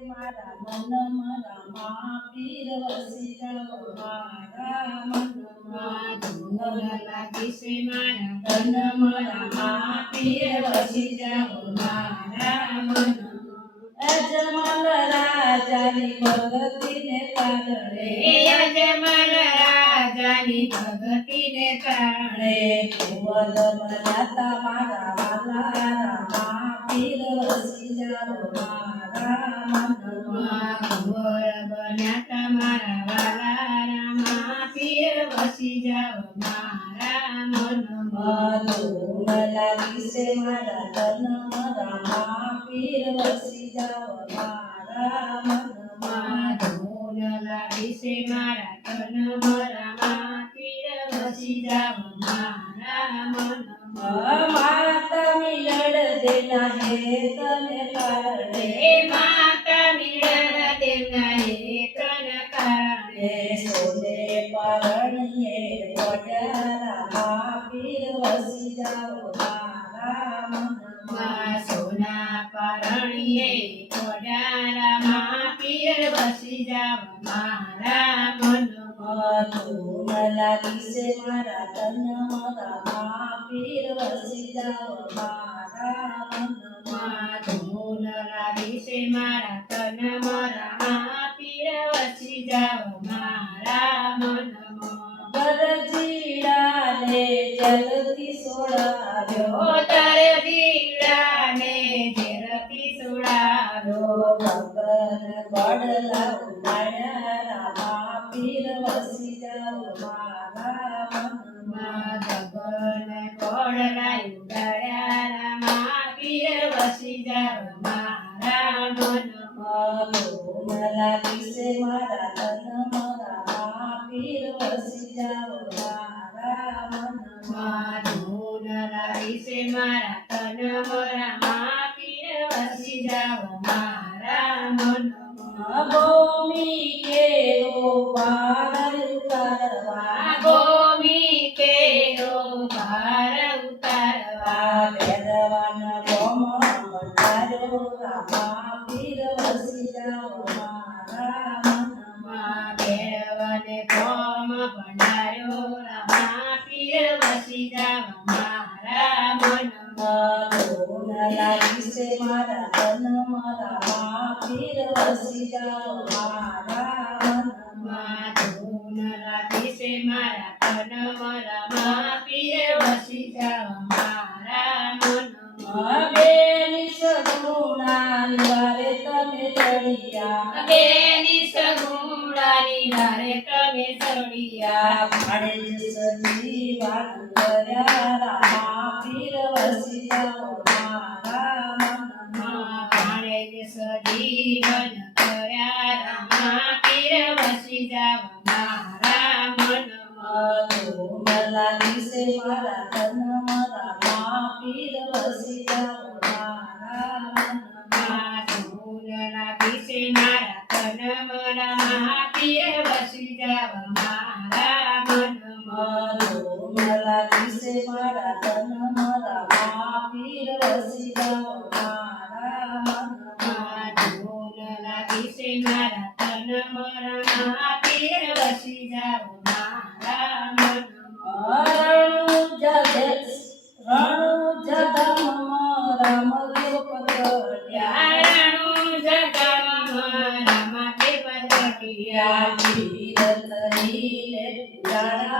મારા મનમાં મારા મનમાં ધૂન લાગી છે મારા મનમાં અજમલ રાજાની ભગતિને કારણે યજમાન રાજાની ધૂન લાગી છે મારા તનમાં રામા પીર વસી જાઓ મારા મનમાં ધૂન લાગી છે મારા તન મારા પીર વસી જાઓ મારા મનમાં માતા મિલડ દેના હે તને કારણે માતા મિલડ દેના હે તને કારણે સોને પરણીએ સોના પરણીએ કોડારામાં પીર વસી જાવ મારા ધૂન લાગી છે મારા તનમાં રામા પીર વસી જાઓ મારા મનમાં માં ધૂન લાગી છે મારા તન મરામાં માં ગગન કોડલાય ઉડાડ્યા રામા પીર વસી જાવ મારા ધૂન લાગી છે મારા તનમાં રામા પીર વસી જાઓ મારા મનમાં કોમ ભંડાર્યો રામા પીર વસી જાવ મારા મનમાં. લાગી છે મારા તનમાં રામા પીર વસી જાઓ મારા મનમાં. ધૂન લાગી છે મારા તન મરામાં પીર વસી જાવ મારા મનમાં. બેની સગુણા નિવારે તમે ચડિયા તમે સળિયા ભાડે સજી વાત કર્યા રામા પીર વસી જાઓ મારા મનમાં ભાણે સજીવન કર્યા રામા પીર વસી જાવ મારા મનમાં છે મારા તનમાં રામા પીર વસી જાઓ મારા મનમાં ધૂન લાગી છે મારા તન મરામાં પીર વસી જાવ મારા મનમાં ધૂન લાગી છે મારા તનમાં રામા પીર વસી જાઓ મારા મનમાં ધૂન લાગી છે મારા તન મરામાં પીર વસી જાવ મારા મનમાં રણુ જગે રણુ જગમ રામ દેવ પકડ્યા યારણું જગમાં રામા તરીને જાણા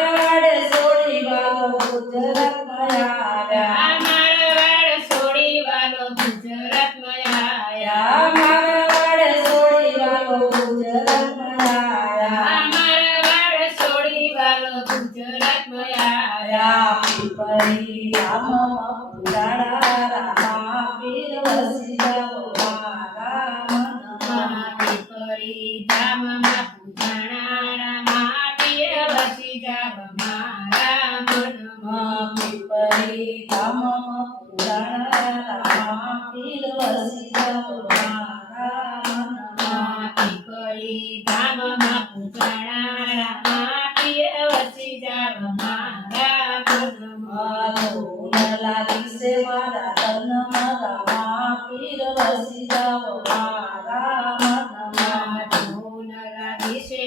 પીપળી રામમાં પુરાણા રામા પીર વસી જાઓ મારા મનમાં પીપર પીપળી ધામમાં પૂજાણા માટીએ વસી જાવ મારા મનમાં પીપળી ધામમાં પુરાણા પીર વસી જાવ મારા મનમાં પીપળી ધામમાં પૂજાણા માટીએ વસી જાવ મારા મનમાં ધૂનલા દિવસે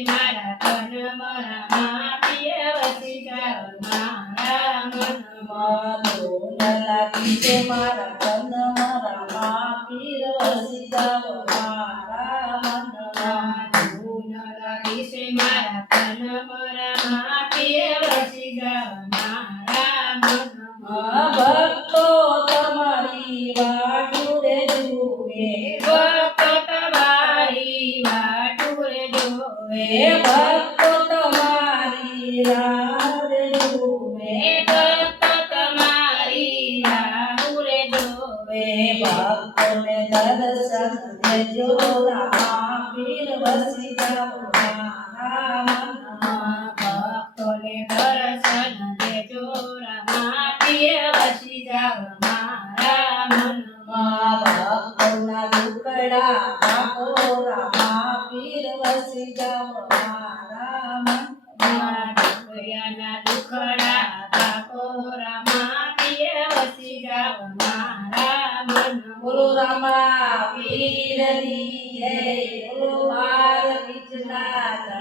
મારા તન મારા મરામાં પ્રિય વસી જાવ મનમાં ધૂનલા દિવસે મારા તન મારા પીર વસી જાવ મારા મનમાં ધૂન લાગીશે મારા તન મરામાં પ્રિય વસી જાવ મારા મનમાં ભક્તો તમારી વાટુરે જુએ ભક્તો તમારી વાટુરે જોવે હે ભક્તો હે ભક્તોને દર્શન દેજો રામા, પીર વસી મારા મનમાં ભક્તોને દર્શન દેજો રામા પ્રિય વસી જાવ મારા મનમાં. ભક્તોના દુકડા રમા પીરની જય ગોપાલ વિચલા